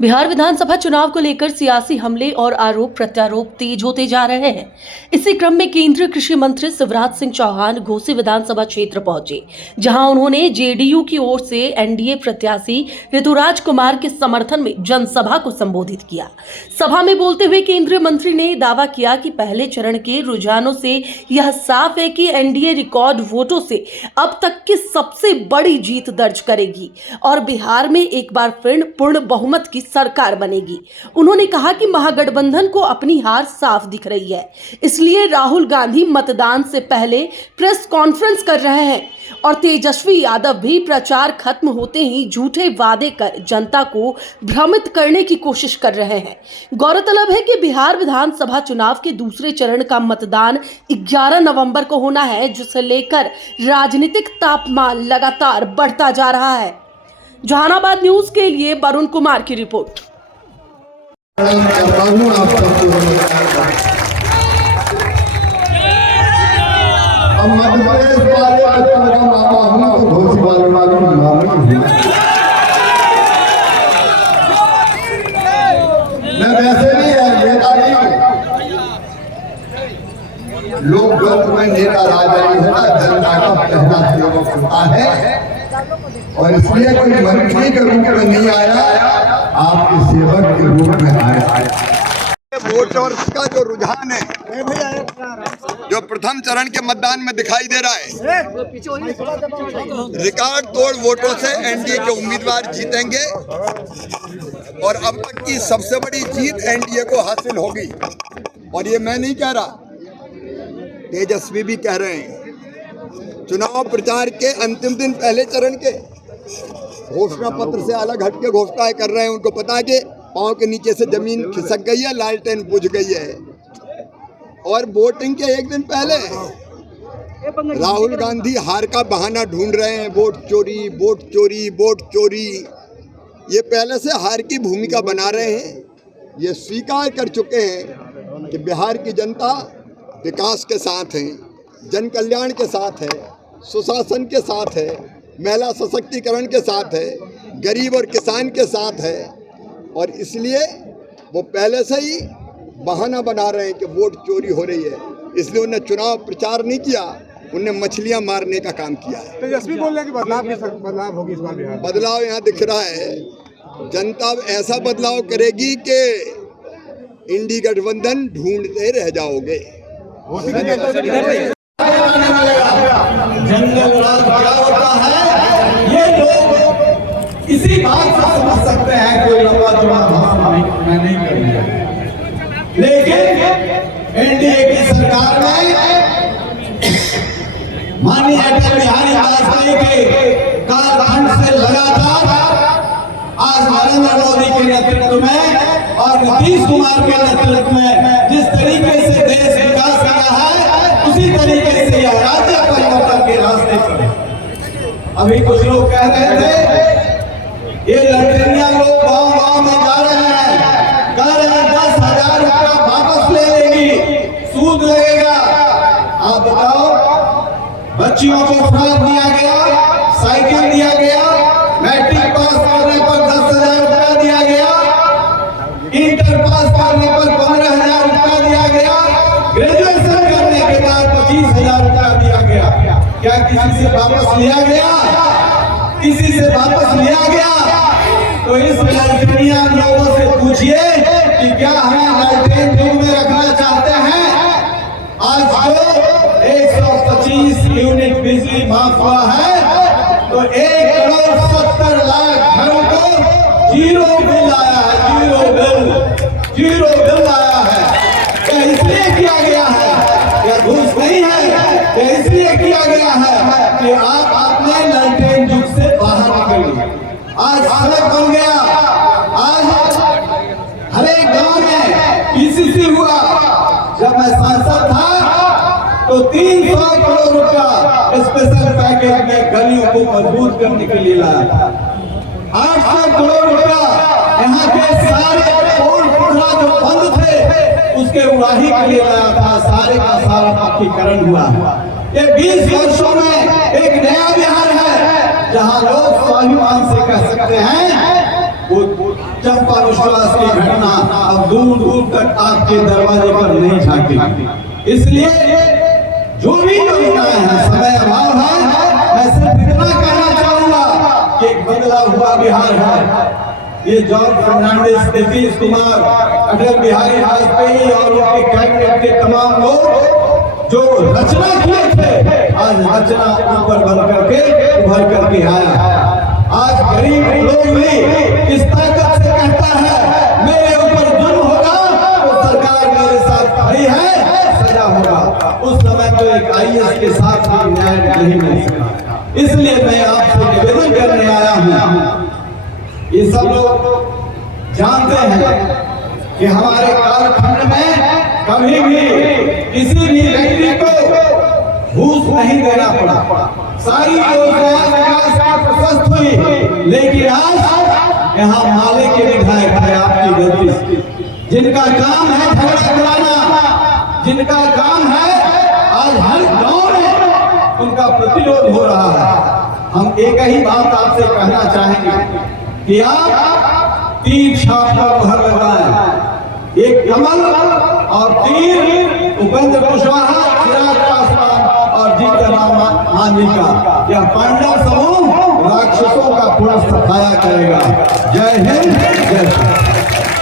बिहार विधानसभा चुनाव को लेकर सियासी हमले और आरोप प्रत्यारोप तेज होते जा रहे हैं। इसी क्रम में केंद्रीय कृषि मंत्री शिवराज सिंह चौहान घोसी विधानसभा क्षेत्र पहुंचे, जहां उन्होंने जेडीयू की ओर से एनडीए प्रत्याशी ऋतुराज कुमार के समर्थन में जनसभा को संबोधित किया। सभा में बोलते हुए केंद्रीय मंत्री ने दावा किया कि पहले चरण के रुझानों से यह साफ है कि एनडीए रिकॉर्ड वोटों से अब तक की सबसे बड़ी जीत दर्ज करेगी और बिहार में एक बार फिर पूर्ण बहुमत की सरकार बनेगी। उन्होंने कहा कि महागठबंधन को अपनी हार साफ दिख रही है, इसलिए राहुल गांधी मतदान से पहले प्रेस कॉन्फ्रेंस कर रहे हैं और तेजस्वी यादव भी प्रचार खत्म होते ही झूठे वादे कर जनता को भ्रमित करने की कोशिश कर रहे हैं। गौरतलब है कि बिहार विधानसभा चुनाव के दूसरे चरण का मतदान 11 नवंबर को होना है, जिसे लेकर राजनीतिक तापमान लगातार बढ़ता जा रहा है। जहानाबाद न्यूज के लिए वरुण कुमार की रिपोर्ट। मैं वैसे नहीं नेता नहीं हूँ, लोकतंत्र में नेता राजा नहीं होता, जनता का पहला सेवक होता है। और इसलिए कोई मंत्री के रूप में नहीं आया, आपके सेवक के रूप में आया। वोटर्स का जो रुझान है, जो प्रथम चरण के मतदान में दिखाई दे रहा है, रिकॉर्ड तोड़ वोटों से एनडीए के उम्मीदवार जीतेंगे और अब तक की सबसे बड़ी जीत एनडीए को हासिल होगी। और ये मैं नहीं कह रहा, तेजस्वी भी कह रहे हैं। चुनाव प्रचार के अंतिम दिन पहले चरण के घोषणा पत्र से अलग हटके घोषणाएं कर रहे हैं। उनको पता है कि पांव के नीचे से जमीन खिसक गई है, लालटेन बुझ गई है। और वोटिंग के एक दिन पहले राहुल गांधी हार का बहाना ढूंढ रहे हैं। वोट चोरी, वोट चोरी, वोट चोरी, ये पहले से हार की भूमिका बना रहे हैं। ये स्वीकार कर चुके हैं कि बिहार की जनता विकास के साथ है, जन कल्याण के साथ है, सुशासन के साथ है, महिला सशक्तिकरण के साथ है, गरीब और किसान के साथ है। और इसलिए वो पहले से ही बहाना बना रहे हैं कि वोट चोरी हो रही है। इसलिए उन्हें चुनाव प्रचार नहीं किया, उन्हें मछलियां मारने का काम किया है। तेजस्वी बोल रहे हैं कि बदलाव होगी इस बार बिहार। बदलाव यहाँ दिख रहा है। जनता ऐसा बदलाव करेगी कि इंडी गठबंधन ढूंढते रह जाओगे। जंगल राज बड़ा होता है, ये लोग इसी बात से समझ सकते हैं कोई लंबा चौड़ा भाषण मैं नहीं करूंगा। लेकिन एनडीए की सरकार में माननीय अटल बिहारी वाजपेयी के कालखंड से लगातार आज नरेंद्र मोदी के नेतृत्व में और नीतीश कुमार के नेतृत्व में जिस तरीके से देश विकास कर रहा है, उसी तरीके से यह राज्य परिवर्तन के रास्ते पर है। अभी कुछ लोग कह रहे थे ये लड़कियां लोग गांव-गांव में जा रहे हैं, कह रहे हैं 10,000 रुपया वापस ले लेगी, सूद लगेगा। आप बताओ, बच्चियों को फ्रॉक दिया गया, साइकिल दिया गया, मैट्रिक पास करने पर 10,000 रुपया दिया गया, इंटर पास करने पर 15,000 रुपया दिया गया, ग्रेजुएशन करने के बाद 25,000 रुपया दिया गया। क्या किसी से वापस लिया गया? किसी से वापस लिया गया? तो इस लड़कियां लोगों से पूछिए कि क्या हमें लालटेन युग में रखना चाहते हैं? आज जो 125 यूनिट बिजली माफ हुआ है, तो 1,70,00,000 घरों को जीरो बिल आया है। जीरो बिल आया है। क्या इसलिए किया गया है? क्या घूस नहीं है? क्या इसलिए किया गया है कि आप अपने लालटेन युग से बाहर निकलिए? आज सड़क बन गया, आज हर एक गांव में पीसीसी हुआ। जब मैं सांसद था तो 300 करोड़ रुपया स्पेशल पैकेज में गलियों को मजबूत करने के लिए लाया था। 800 करोड़ रुपया यहाँ के सारे जो बंद थे उसके उड़ाही के लिए लाया था। सारे का सारा पक्कीकरण हुआ। ये 20 वर्षों में एक नया बिहार है जहाँ लोग स्वाभिमान से कह सकते हैं वो चंपा विश्वास की घटना अब दूर दूर तक आपके दरवाजे पर नहीं झांकेगी। इसलिए जो भी योजनाएं हैं, समय अभाव है, मैं सिर्फ इतना कहना चाहूंगा कि एक बदला हुआ बिहार है। ये जॉर्ज फर्नांडिस, नीतीश कुमार, अटल बिहारी वाजपेयी और उनके कैबिनेट के तमाम लोग जो रचना किए थे, आज रचना ऊपर बन करके उभर करके आया। आज गरीब लोग भी इस ताकत से कहता है मेरे ऊपर जुल्म होगा तो सरकार मेरे साथ खड़ी है, सजा होगा। उस समय तो एक IAS के साथ भी न्याय नहीं मिल सका। इसलिए मैं आपसे निवेदन करने आया हूँ, ये सब लोग जानते हैं कि हमारे कालखंड में कभी भी किसी भी व्यक्ति को घूस नहीं देना पड़ा, सारी योजनाएं प्रशस्त हुई। लेकिन आज यहाँ माले के विधायक है आपकी गलती से, जिनका काम है झगड़ा कराना, जिनका काम है आज हर गांव में उनका प्रतिरोध हो रहा है। हम एक ही बात आपसे कहना चाहेंगे कि आप 3 छाप पर मुहर लगाएं, एक कमल और 3 उपेंद्र कुशवाहा, चिराग पासवान और जीतन मांझी का। यह पांडव समूह राक्षसों का पुनः सफाया करेगा। जय हिंद, जय भारत।